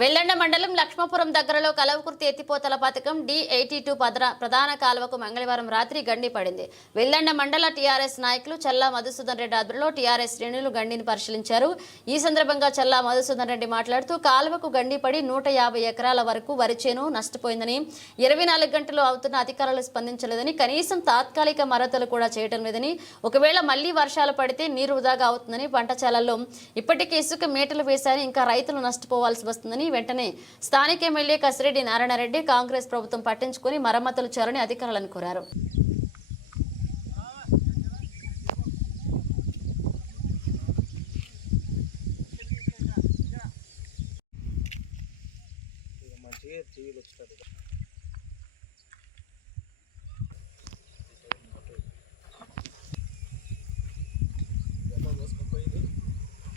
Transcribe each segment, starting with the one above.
వెల్లండ మండలం లక్ష్మపురం దగ్గరలో కలవకుర్తి ఎత్తిపోతల పథకం D82 ప్రధాన కాలువకు మంగళవారం రాత్రి గండి పడింది. వెల్లండ మండల టీఆర్ఎస్ నాయకులు చల్లా మధుసూదన్ రెడ్డి ఆధ్వర్యంలో టీఆర్ఎస్ శ్రేణులు గండిని పరిశీలించారు. ఈ సందర్భంగా చల్లా మధుసూదన్ రెడ్డి మాట్లాడుతూ కాలువకు గండి పడి 150 ఎకరాల వరకు వరి చేను నష్టపోయిందని, 24 గంటలు అవుతున్న అధికారులు స్పందించలేదని, కనీసం తాత్కాలిక మరతలు కూడా చేయడం లేదని, ఒకవేళ మళ్లీ వర్షాలు పడితే నీరు వృధాగా అవుతుందని, పంటశాలల్లో ఇప్పటికే ఇసుక మేటలు వేశారని, ఇంకా రైతులు నష్టపోవాల్సి వస్తుందని, వెంటనే స్థానిక ఎమ్మెల్యే కసిరెడ్డి నారాయణరెడ్డి కాంగ్రెస్ ప్రభుత్వం పట్టించుకుని మరమ్మతులు చేయాలని అధికారులను కోరారు.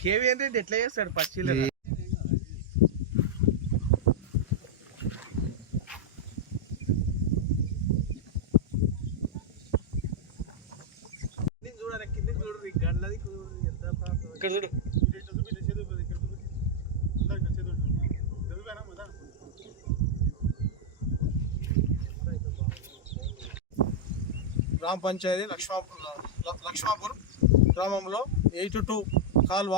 కేవీ అంటే ఎట్లా చేస్తాడు పచ్చిలో ఇక్కడ చూడు. గ్రామ పంచాయతీ లక్ష్మాపూర్ గ్రామంలో 82 కాల్వ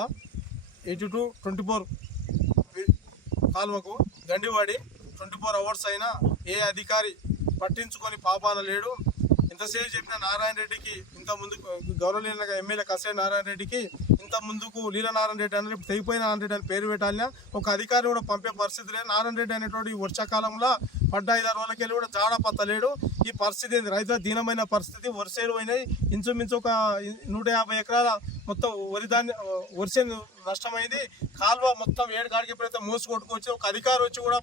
82-24 కాల్వకు గండివాడి 24 అవర్స్ అయినా ఏ అధికారి పట్టించుకొని పాపాన లేడు. ఇంతసేపు చెప్పిన నారాయణ రెడ్డికి ఇంత ముందుకు గౌరవనీయ ఎమ్మెల్యే కసిరెడ్డి నారాయణ రెడ్డికి ఇంత ముందుకు లీల నారాయణ రెడ్డి అని తెగిపోయిన నారాయణ రెడ్డి అని పేరు పెట్టాలినా ఒక అధికారి కూడా పంపే పరిస్థితి లేదు. నారాయణ రెడ్డి అనేటువంటి ఈ వర్షాకాలంలో పడ్డ 5-6 రోజులకి వెళ్ళి కూడా జాడ పత్తలేడు. ఈ పరిస్థితి రైతుల దీనమైన పరిస్థితి. వర్షాలు పోయినాయి. ఇంచుమించు ఒక 150 ఎకరాల మొత్తం వరి నష్టమైంది. కాలువ మొత్తం 7 గాడికి ఎప్పుడైతే మోసు కొట్టుకొచ్చి ఒక అధికారి వచ్చి కూడా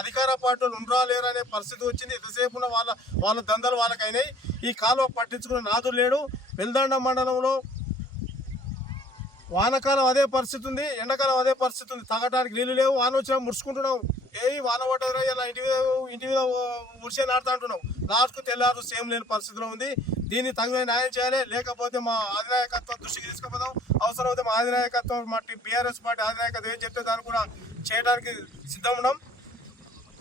అధికార పార్టీలు ఉండరా లేరు అనే పరిస్థితి వచ్చింది. ఎంతసేపు వాళ్ళ దందాలు వాళ్ళకైనాయి. ఈ కాలువ పట్టించుకునే నాదుడు లేడు. వెల్దండ మండలంలో వానకాలం అదే పరిస్థితి ఉంది, ఎండాకాలం అదే పరిస్థితి ఉంది. తాగటానికి నీళ్ళు లేవు. వాన వచ్చినా ముడుచుకుంటున్నావు. వాన పడ్డరా ఇలా ఇంటి మీద ముడిసే నాడుతూ అంటున్నావు. లాస్ట్కు తెల్లారు సేమ్ లేని పరిస్థితిలో ఉంది. దీన్ని తగిన న్యాయం చేయాలి. లేకపోతే మా అధినాయకత్వం దృష్టికి తీసుకుపోదాం. అవసరమైతే మా అధినాయకత్వం, మా BRS పార్టీ అధినాయకత్వం ఏం చెప్తే దాన్ని కూడా చేయడానికి సిద్ధం ఉన్నాం.